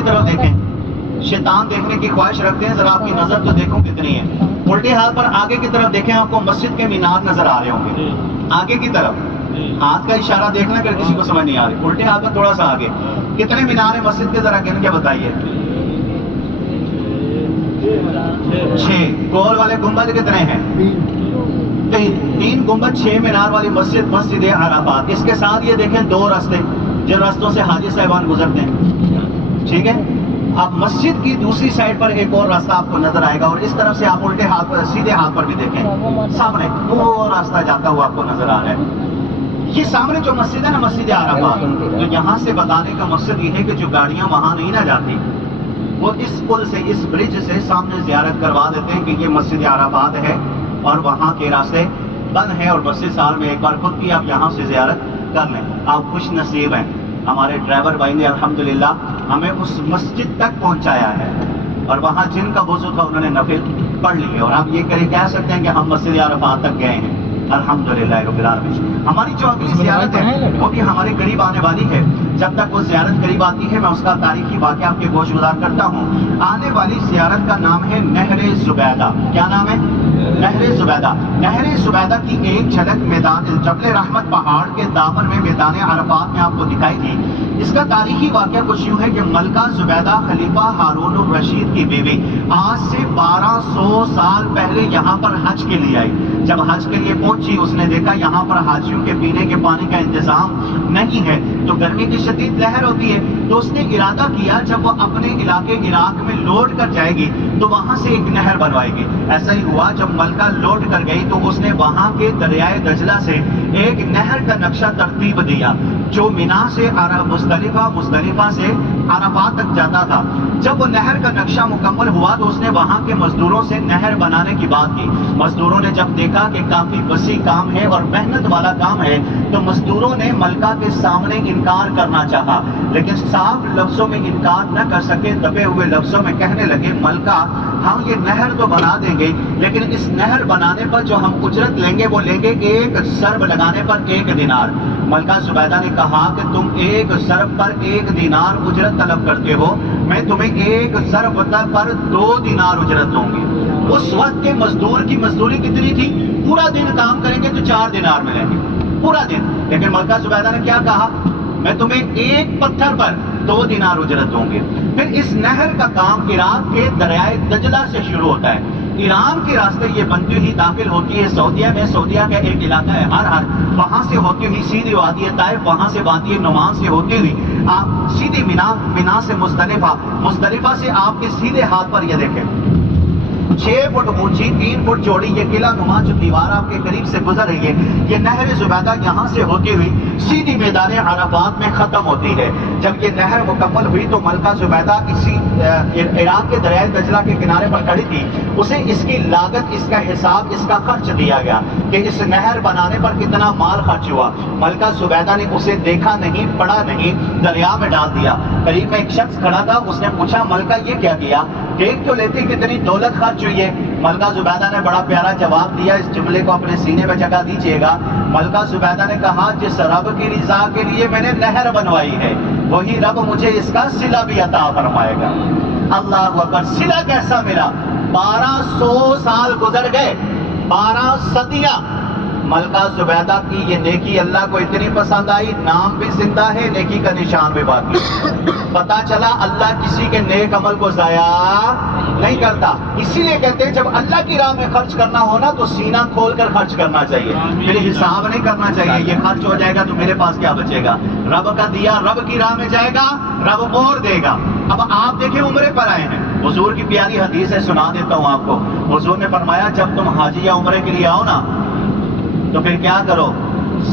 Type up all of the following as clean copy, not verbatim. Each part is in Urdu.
کی طرف دیکھیں، شیطان دیکھنے کی خواہش رکھتے ہیں، ذرا آپ کی نظر تو دیکھو کتنی ہے. الٹے ہاتھ پر آگے کی طرف دیکھیں، آپ کو مسجد کے مینار نظر آ رہے ہوں گے. آگے کی طرف ہاتھ کا اشارہ دیکھنا اگر کسی کو سمجھ نہیں آ رہی. الٹے ہاتھ پر تھوڑا سا آگے کتنے مینار ہیں مسجد کے، ذرا گن کے بتائیے. 6. گول والے گنبد کتنے ہیں؟ 3 گنبد 6 مینار والی مسجد، مسجد عرفات. اس کے ساتھ یہ دیکھیں 2 راستے جن راستوں سے حاجی صاحبان گزرتے ہیں. ٹھیک ہے. اب مسجد کی دوسری سائڈ پر ایک اور راستہ آپ کو نظر آئے گا، اور اس طرف سے آپ الٹے ہاتھ پر سیدھے ہاتھ پر بھی دیکھیں، سامنے وہ راستہ جاتا ہوا آپ کو نظر آ رہا ہے. یہ سامنے جو مسجد ہے نا، مسجد عرفات، تو یہاں سے بتانے کا مقصد یہ ہے کہ جو گاڑیاں وہاں نہیں نہ جاتی، وہ اس پل سے، اس برج سے سامنے زیارت کروا دیتے ہیں کہ یہ مسجد عرفات ہے اور وہاں کے راستے بند ہیں، اور مسجد سال میں ایک بار خود بھی آپ یہاں سے زیارت کر لیں. آپ خوش نصیب ہیں، ہمارے ڈرائیور بھائی نے الحمدللہ ہمیں اس مسجد تک پہنچایا ہے، اور وہاں جن کا وضو تھا انہوں نے نفل پڑھ لیے، اور آپ یہ کہہ سکتے ہیں کہ ہم مسجد عرفات تک گئے ہیں الحمدللہ رب العالمین. ہماری جو اگلی زیارت ہے وہ بھی ہمارے قریب آنے والی ہے. جب تک وہ زیارت قریب آتی ہے میں اس کا تاریخی واقعہ آپ کے گوش گزار کرتا ہوں. آنے والی زیارت کا نام ہے نہر زبیدہ. کیا نام ہے؟ نہر زبیدہ. نہر زبیدہ کی ایک جھلک میدان جبل رحمت پہاڑ کے دامن میں میدان عرفات میں آپ کو دکھائی تھی. اس کا تاریخی واقعہ کچھ یوں ہے کہ ملکہ زبیدہ خلیفہ ہارون الرشید کی بیوی آج سے 1200 سال پہلے یہاں پر حج کے لیے آئی. جب حج کے لیے پہنچی اس نے دیکھا یہاں پر حاجیوں کے پینے کے پانی کا انتظام نہیں ہے، تو گرمی کی شدید لہر ہوتی ہے، تو اس نے ارادہ کیا جب وہ اپنے علاقے عراق میں لوٹ کر جائے گی تو وہاں سے ایک نہر بنوائے گی. ایسا ہی ہوا، جب ملکہ لوٹ کر گئی تو اس نے وہاں کے دریائے دجلہ سے ایک نہر کا نقشہ ترتیب دیا جو مینا سے مزدلفہ سے عرفات تک جاتا تھا. جب وہ نہر کا نقشہ مکمل ہوا تو اس نے وہاں کے مزدوروں سے نہر بنانے کی بات کی. مزدوروں نے جب دیکھا کہ کافی وسیع کام ہے اور محنت والا کام ہے تو مزدوروں نے ملکہ کے سامنے انکار کرنا چاہا، لیکن صاف لفظوں میں انکار نہ کر سکے. دبے ہوئے لفظوں میں کہنے لگے، ملکہ ہم یہ نہر تو بنا دیں گے لیکن اس نہر بنانے پر جو ہم اجرت لیں گے وہ لیں گے 1 ضرب لگانے پر 1 دینار. ملکہ زبیدہ نے کہا کہ تم 1 ضرب پر 1 دینار اجرت طلب کرتے ہو، میں تمہیں 1 ضرب پر 2 دینار اجرت دوں گی. اس وقت کے مزدور کی مزدوری کتنی تھی؟ پورا دن کام کریں گے تو 4 دینار ملیں گے پورا دن. لیکن ملکہ زبیدہ نے کیا کہا؟ میں تمہیں 1 پتھر پر 2 دینار اجرت دوں گی. پھر اس نہر کا کام عراق کے دریائے دجلہ سے شروع ہوتا ہے. ایران کے راستے یہ بنتی ہوئی داخل ہوتی ہے سعودیہ میں. سعودیہ کا ایک علاقہ ہے ہر وہاں سے ہوتی ہوئی سیدھی وادی طائف، وہاں سے وادی نعمان سے ہوتی ہوئی آپ سیدھی مینا سے مزدلفہ سے آپ کے سیدھے ہاتھ پر یہ دیکھیں 6 فٹ اونچی 3 فٹ چوڑی یہ قلعہ نما جو دیوار آپ کے قریب سے گزر رہی ہے، یہ نہر زبیدہ یہاں سے ہوتی ہوئی سیدھی میدان عرفات میں ختم ہوتی ہے. جب یہ نہر مکمل ہوئی تو ملکہ زبیدہ اسی عراق کے دریائے دجلہ کے کنارے پر کھڑی تھی. اسے اس کی لاگت، اس کا حساب، اس کا خرچ دیا گیا کہ اس نہر بنانے پر کتنا مال خرچ ہوا. ملکہ زبیدہ نے اسے دیکھا نہیں، پڑھا نہیں، دریا میں ڈال دیا. قریب میں ایک شخص کھڑا تھا، اس نے پوچھا ملکہ یہ کیا کیا؟ دیکھ تو لیتی کتنی دولت خرچ ہوئی ہے. ملکہ زبیدہ نے بڑا پیارا جواب دیا، اس جملے کو اپنے سینے میں جگہ دیجئے گا. ملکہ زبیدہ نے کہا جس رب کی رضا کے لیے میں نے نہر بنوائی ہے وہی رب مجھے اس کا صلہ بھی عطا فرمائے گا. اللہ اکبر. صلہ کیسا ملا؟ 1200 سال گزر گئے، 12 صدیاں. ملکہ زبیدہ کی یہ نیکی اللہ کو اتنی پسند آئی، نام بھی زندہ ہے، نیکی کا نشان بھی باقی. پتا چلا اللہ کسی کے نیک عمل کو ضائع نہیں کرتا. اسی لیے کہتے ہیں جب اللہ کی راہ میں خرچ کرنا ہونا تو سینہ کھول کر خرچ کرنا چاہیے، پھر حساب نہیں کرنا چاہیے یہ خرچ ہو جائے گا تو میرے پاس کیا بچے گا. رب کا دیا رب کی راہ میں جائے گا، رب اور دے گا. اب آپ دیکھیں عمرے پر آئے ہیں، حضور کی پیاری حدیث ہے، سنا دیتا ہوں آپ کو. حضور نے فرمایا جب تم حاجی یا عمرے کے لیے آؤ نا تو پھر کیا کرو؟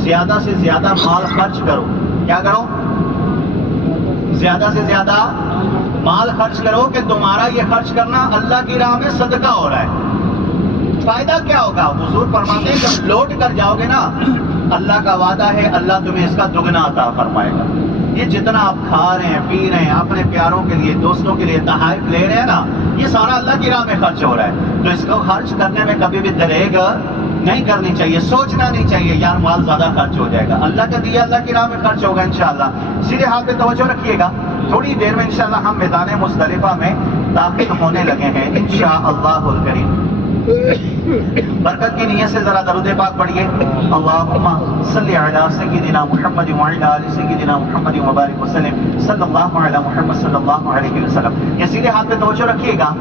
زیادہ سے زیادہ مال خرچ کرو. کیا کرو؟ زیادہ سے زیادہ مال خرچ کرو کہ تمہارا یہ خرچ کرنا اللہ کی راہ میں صدقہ ہو رہا ہے. فائدہ کیا ہوگا؟ حضور فرماتے ہیں جب لوٹ کر جاؤ گے نا، اللہ کا وعدہ ہے اللہ تمہیں اس کا دگنا عطا فرمائے گا. یہ جتنا آپ کھا رہے ہیں، پی رہے ہیں، اپنے پیاروں کے لیے، دوستوں کے لیے تحائف لے رہے ہیں نا، یہ سارا اللہ کی راہ میں خرچ ہو رہا ہے. تو اس کو خرچ کرنے میں کبھی بھی دریغ نہیں کرنی چاہیے، سوچنا نہیں چاہیے یار مال زیادہ خرچ ہو جائے گا. اللہ کا دیا اللہ کی راہ میں خرچ ہوگا انشاءاللہ. سیدھے ہاتھ پہ توجہ رکھیے گا. تھوڑی دیر میں انشاءاللہ ہم میدان مزدلفہ میں داخل ہونے لگے ہیں انشاءاللہ الکریم. برکت کی نیت سے ذرا درود پاک پڑھیے. اللہم صلی علی سیدنا محمد وعلی آل سیدنا محمد وبارک وسلم صلی اللہ علی محمد صلی اللہ علیہ وسلم. یہ سیدھے ہاتھ پہ توجہ رکھیے گا.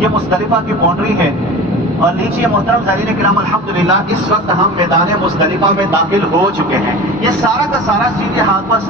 یہ مزدلفہ کی باؤنڈری ہے. اور لیجیے محترم زائرین کرام الحمدللہ اس وقت ہم میدان مزدلفہ میں داخل ہو چکے ہیں. یہ سارا کا سارا سیدھے ہاتھ پر